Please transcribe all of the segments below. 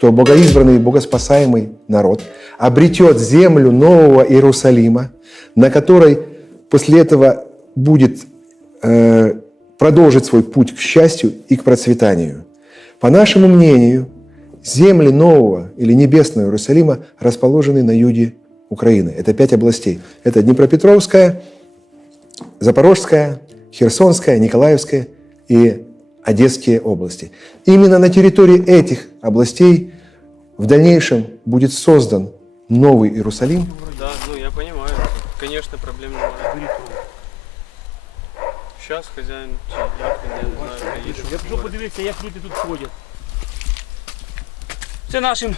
что богоизбранный и богоспасаемый народ обретет землю Нового Иерусалима, на которой после этого будет э, продолжить свой путь к счастью и к процветанию. По нашему мнению, земли Нового или Небесного Иерусалима расположены на юге Украины. Это пять областей. Это Днепропетровская, Запорожская, Херсонская, Николаевская и Одесские области. Именно на территории этих областей в дальнейшем будет создан новый Иерусалим, Да, ну я понимаю. Конечно, проблем немає. Зараз хазяїн чи як він, я не знаю, приїде. Якщо подивитися, як люди тут ходять. Це нашим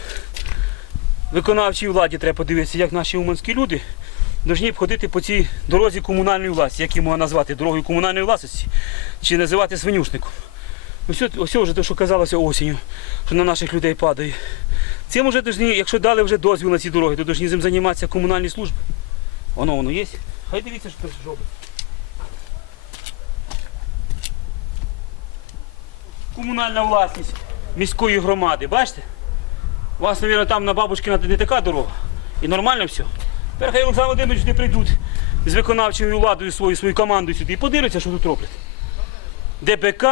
виконавчій владі треба подивитися, як наші уманські люди повинні б ходити по цій дорозі комунальної власті, як її можна назвати дорогою комунальної власності, чи називати свинюшником. Ось, ось вже те, що казалося осінню, що на наших людей падає. Цим вже якщо дали вже дозвіл на ці дороги, то повинні займатися комунальні служби. Воно воно є. Хай дивіться, що це робить. комунальна власність міської громади. Бачите? У вас, мабуть, там на Бабушкіна не така дорога. І нормально все. Тепер хай Олександр Володимирович сюди прийдуть з виконавчою владою свою, свою командою сюди і подивляться, що тут роблять. ДБК,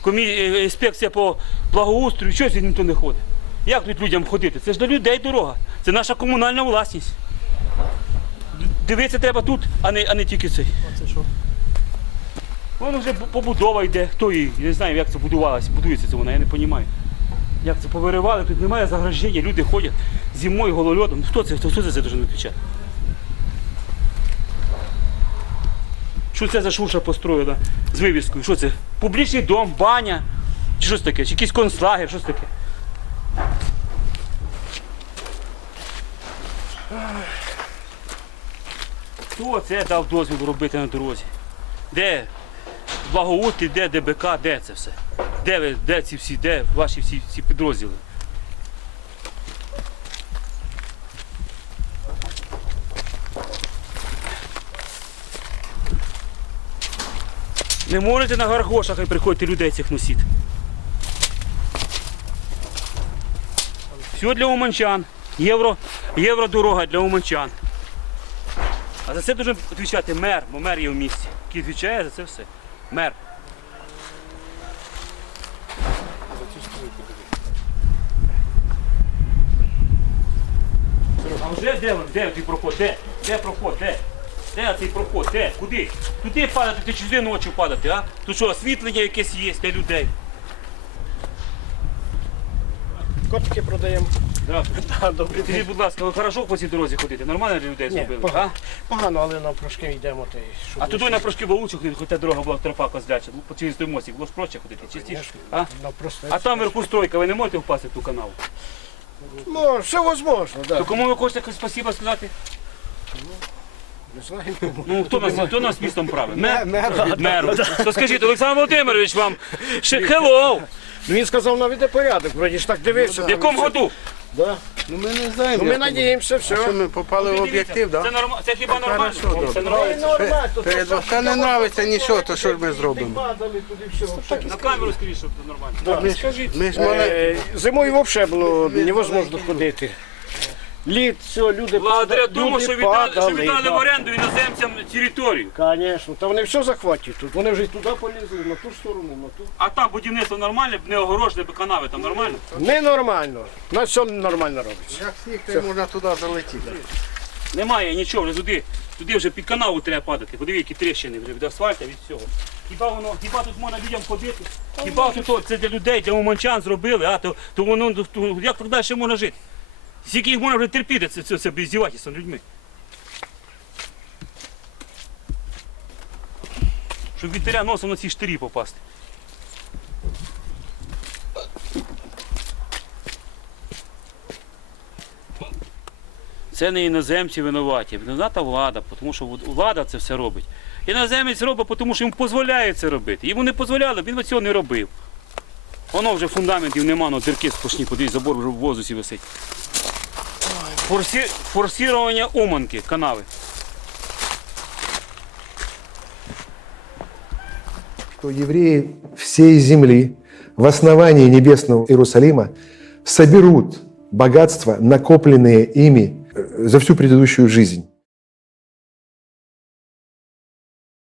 комі... е, інспекція по благоустрою, щось ніхто не ходить. Як тут людям ходити? Це ж до людей дорога. Це наша комунальна власність. Дивитися треба тут, а не, а не тільки цей. Воно вже побудова йде. Хто її? Я не знаю, як це будувалося. Будується це вона, я не розумію. Як це повиривали, тут немає заграждення, люди ходять зимою голольодом. Хто це? Хто, це, дуже виключати? Що це за шуша построєна з вивіскою? Що це? Публічний дом, баня? Чи щось таке? Чи якийсь концлагер, щось таке? Хто це дав дозвіл робити на дорозі? Де благоустрій, де ДБК, де це все? Де ви, де ці всі, де ваші всі, всі підрозділи? Не можете на гаргошах і приходьте людей цих носити. Все для уманчан. Євро, євродорога для уманчан. А за це дуже відповідати мер, бо мер є в місті, який відповідає за це все. Мер. А вже де, де цей проход? Де? Де проход? Де? Де цей проход? Де? Куди? Туди падати, ти сюди ночі падати, а? Тут що, освітлення якесь є для людей? Котики продаємо. Здравствуйте. Скажіть, будь ласка, ви хорошо по цій дорозі ходите? Нормально людей Ні, зробили? погано. а? Погано, але на прошки йдемо. Та й щоб А туди на прошки Вовучок, хоч та дорога була тропа козляча, ну, по через той мостик, було ж проще ходити, частіше. Конечно. А? на а там вверху стройка, ви не можете впасти в ту канаву? Ну, все возможно, да. То кому ви хочете якось спасибо сказати? Не знаю. Ну хто нас, хто нас містом править? Мер? Мер. Меру. То скажіть, Олександр Володимирович вам ще hello! Ну, він сказав, наведе порядок, вроді ж так дивився. В якому году? Да. Ну ми не знаємо. Ну, ми надіємося, А що ми попали в об'єктив, Це, так? норма... це хіба нормально? Хорошо, Це добре. нормально. Перед Та не нравиться нічого, то що ж ми зробимо? Падали туди все. На камеру скажіть, щоб це нормально. Ми ж, ми ж мали... Е, Зимою взагалі було невозможно ходити. Лід, все, люди Благодаря падали, тому, люди що віддали, що падали, віддали да. в оренду іноземцям територію. Звісно, та вони все захватять тут. Вони вже й туди полізли, на ту сторону, на ту. А там будівництво нормальне, не огорожене, бо канави там нормально. Ненормально. На все нормально робиться. Як сніг, то й можна туди залетіти. Немає нічого, вже туди, туди вже під канаву треба падати. Подиві, які тріщини вже від асфальту, від всього. Хіба воно, хіба тут можна людям ходити? Хіба тут о, це для людей, для уманчан зробили, а то, то воно то, як так далі можна жити? Скільки їх можна вже терпіти, це, це, це бездівательство людьми. Щоб вітря носом на ці штирі попасти. Це не іноземці винуваті, винувата влада, тому що влада це все робить. Іноземець робить, тому що йому дозволяють це робити. Йому не дозволяли, він цього не робив. Воно вже фундаментів нема, ну дирки сплошні, подивись, забор вже в воздусі висить. Форсі... Форсірування уманки, канави. что евреи всей земли в основании небесного Иерусалима соберут богатства, накопленные ими э, за всю предыдущую жизнь.